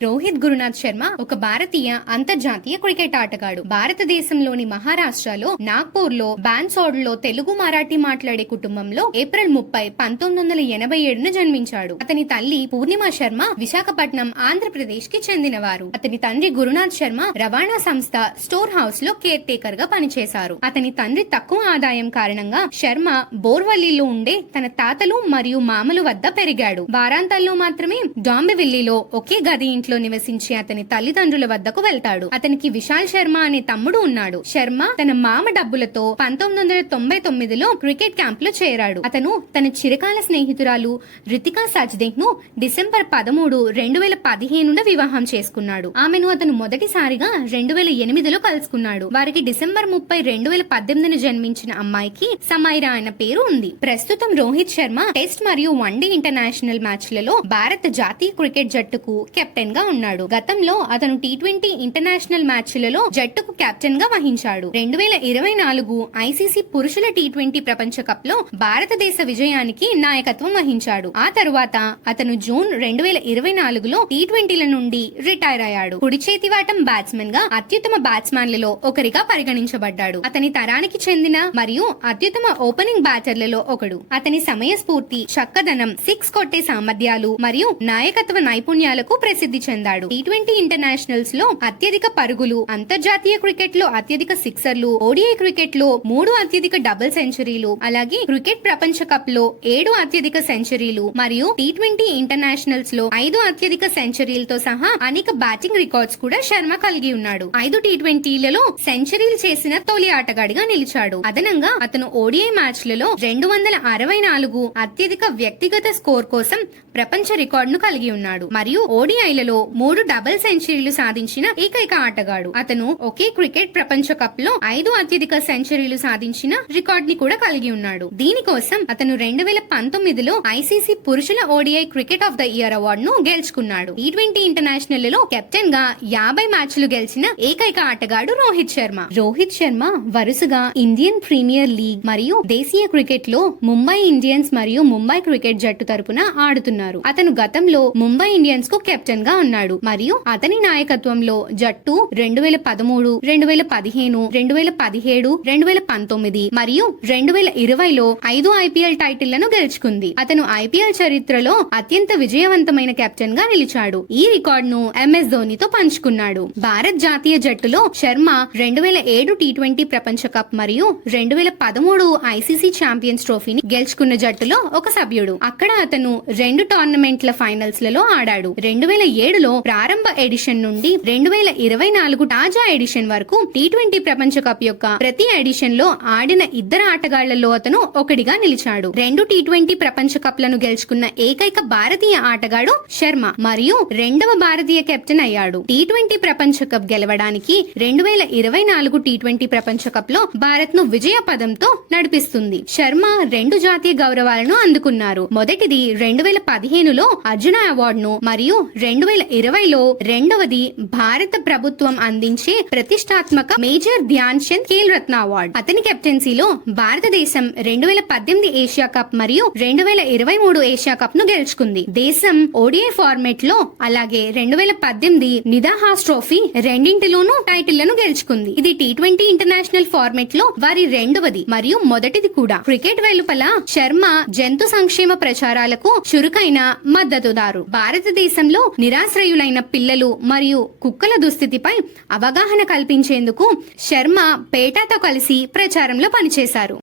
రోహిత్ గురునాథ్ శర్మ ఒక భారతీయ అంతర్జాతీయ క్రికెట్ ఆటగాడు. భారతదేశంలోని మహారాష్ట్రలో నాగ్పూర్ లో బాన్సోడ్ లో తెలుగు మరాఠీ మాట్లాడే కుటుంబంలో ఏప్రిల్ 30, 1987న జన్మించాడు. అతని తల్లి పూర్ణిమ శర్మ విశాఖపట్నం, ఆంధ్రప్రదేశ్ కి చెందినవారు. అతని తండ్రి గురునాథ్ శర్మ రవాణా సంస్థ స్టోర్ హౌస్ లో కేర్ టేకర్ గా పనిచేశారు. అతని తండ్రి తక్కువ ఆదాయం కారణంగా శర్మ బోర్వల్లిలో ఉండే తన తాతలు మరియు మామలు వద్ద పెరిగాడు. వారాంతాల్లో మాత్రమే డాంబివిల్లీలో ఒకే గది ఇంట్లో నివసించి అతని తల్లిదండ్రుల వద్దకు వెళ్తాడు. అతనికి విశాల్ శర్మ అనే తమ్ముడు ఉన్నాడు. శర్మ తన మామ డబ్బులతో 1999లో క్రికెట్ క్యాంప్ లో చేరాడు. అతను తన చిరకాల స్నేహితురాలు రితికా సచ్దేవ్ ను డిసెంబర్ 13, 2015న వివాహం చేసుకున్నాడు. ఆమెను అతను మొదటిసారిగా 2008లో కలుసుకున్నాడు. వారికి డిసెంబర్ 30, 2018న జన్మించిన అమ్మాయికి సమైరా అనే పేరు ఉంది. ప్రస్తుతం రోహిత్ శర్మ టెస్ట్ మరియు వన్డే ఇంటర్నేషనల్ మ్యాచ్లలో భారత జాతీయ క్రికెట్ జట్టుకు కెప్టెన్ గా ఉన్నాడు. గతంలో అతను T20 ఇంటర్నేషనల్ మ్యాచ్లలో జట్టుకు కెప్టెన్ గా వహించాడు. 2024 ఐసీసీ పురుషుల T20 ప్రపంచ కప్ లో భారతదేశ విజయానికి నాయకత్వం వహించాడు. ఆ తరువాత అతను జూన్ 2024లో T20ల నుండి రిటైర్ అయ్యాడు. కుడి చేతివాటం బ్యాట్స్మెన్ గా అత్యుత్తమ బ్యాట్స్మెన్లలో ఒకరిగా పరిగణించబడ్డాడు. అతని తరానికి చెందిన మరియు అత్యుత్తమ ఓపెనింగ్ బ్యాటర్లలో ఒకడు. అతని సమయస్ఫూర్తి, చక్కదనం, సిక్స్ కొట్టే సామర్థ్యాలు మరియు నాయకత్వ నైపుణ్యాలకు ప్రసిద్ధి చెందాడు. T20 ఇంటర్నేషనల్స్ లో అత్యధిక పరుగులు, అంతర్జాతీయ క్రికెట్ లో అత్యధిక సిక్సర్లు, ఓడిఐ క్రికెట్ లో 3 అత్యధిక డబుల్ సెంచరీలు, అలాగే క్రికెట్ ప్రపంచ కప్ లో 7 అత్యధిక సెంచరీలు మరియు T20 ఇంటర్నేషనల్స్ లో 5 అత్యధిక సెంచరీలతో సహా అనేక బ్యాటింగ్ రికార్డ్స్ కూడా శర్మ కలిగి ఉన్నాడు. 5 T20లలో సెంచరీలు చేసిన తొలి ఆటగాడిగా నిలిచాడు. అదనంగా అతను ఓడిఐ మ్యాచ్లలో 264 అత్యధిక వ్యక్తిగత స్కోర్ కోసం ప్రపంచ రికార్డును కలిగి ఉన్నాడు మరియు ఓడిఐలలో 3 డబుల్ సెంచరీలు సాధించిన ఏకైక ఆటగాడు. అతను ఒకే క్రికెట్ ప్రపంచ కప్ లో 5 అత్యధిక సెంచరీలు సాధించిన రికార్డ్ ని కూడా కలిగి ఉన్నాడు. దీనికోసం అతను 2019లో ఐసీసీ పురుషుల ODI cricket of the year award ను గెలుచుకున్నాడు. T20 ఇంటర్నేషనల్ లో కెప్టెన్ గా 50 మ్యాచ్లు గెలిచిన ఏకైక ఆటగాడు రోహిత్ శర్మ. రోహిత్ శర్మ వరుసగా ఇండియన్ ప్రీమియర్ లీగ్ మరియు దేశీయ క్రికెట్ లో ముంబై ఇండియన్స్ మరియు ముంబై క్రికెట్ జట్టు తరపున ఆడుతున్నారు. అతను గతంలో ముంబై ఇండియన్స్ కు కెప్టెన్ గా ఉన్నాడు మరియు అతని నాయకత్వంలో జట్టు 2013, 2015, 2017, 2019 మరియు 2020లో 5 ఐపీఎల్ టైటిళ్లను గెలుచుకుంది. అతను ఐపీఎల్ చరిత్రలో అత్యంత విజయవంతమైన కెప్టెన్ గా నిలిచాడు. ఈ రికార్డును ఎంఎస్ ధోనితో పంచుకున్నాడు. భారత్ జాతీయ జట్టులో శర్మ 2007 T20 ప్రపంచ కప్ మరియు 2013 ఐసీసీ ఛాంపియన్స్ ట్రోఫీని గెలుచుకున్న జట్టులో ఒక సభ్యుడు. అక్కడ అతను 2 టోర్నమెంట్ల ఫైనల్స్ లలో ఆడాడు. 2007లో ప్రారంభ ఎడిషన్ నుండి 2024 తాజా ఎడిషన్ వరకు T20 ప్రపంచ కప్ యొక్క ప్రతి ఎడిషన్ లో ఆడిన ఇద్దరు ఆటగాళ్లలో అతను ఒకటిగా నిలిచాడు. 2 T20 ప్రపంచ కప్ లను గెలుచుకున్న ఏకైక భారతీయ ఆటగాడు శర్మ మరియు 2వ భారతీయ కెప్టెన్ అయ్యాడు. T20 ప్రపంచ కప్ గెలవడానికి 2024 T20 ప్రపంచ కప్ లో భారత్ ను విజయ పదంతో నడిపిస్తుంది. శర్మ 2 జాతీయ గౌరవాలను అందుకున్నారు. మొదటిది 2015లో అర్జున అవార్డును మరియు 2020లో రెండవది భారత ప్రభుత్వం అందించే ప్రతిష్టాత్మక మేజర్ ధ్యాన్ చంద్ ఖేల్ రత్న అవార్డు. అతని కెప్టెన్సీలో భారతదేశం 2018 ఏషియా కప్ మరియు 2023 ఏషియా కప్ ను గెలుచుకుంది. దేశం ఓడిఐ ఫార్మేట్ లో అలాగే 2018 నిదాహాస్ ట్రోఫీ రెండింటిలోనూ టైటిళ్లను గెలుచుకుంది. ఇది T20 ఇంటర్నేషనల్ ఫార్మేట్ లో వారి రెండవది మరియు మొదటిది కూడా. క్రికెట్ వెలుపల శర్మ జంతు సంక్షేమ ప్రచారాలకు చురుకైన మద్దతుదారు. భారతదేశంలో నిరాశ్రయులైన పిల్లలు మరియు కుక్కల దుస్థితిపై అవగాహన కల్పించేందుకు శర్మ పేటాతో కలిసి ప్రచారంలో పనిచేశారు.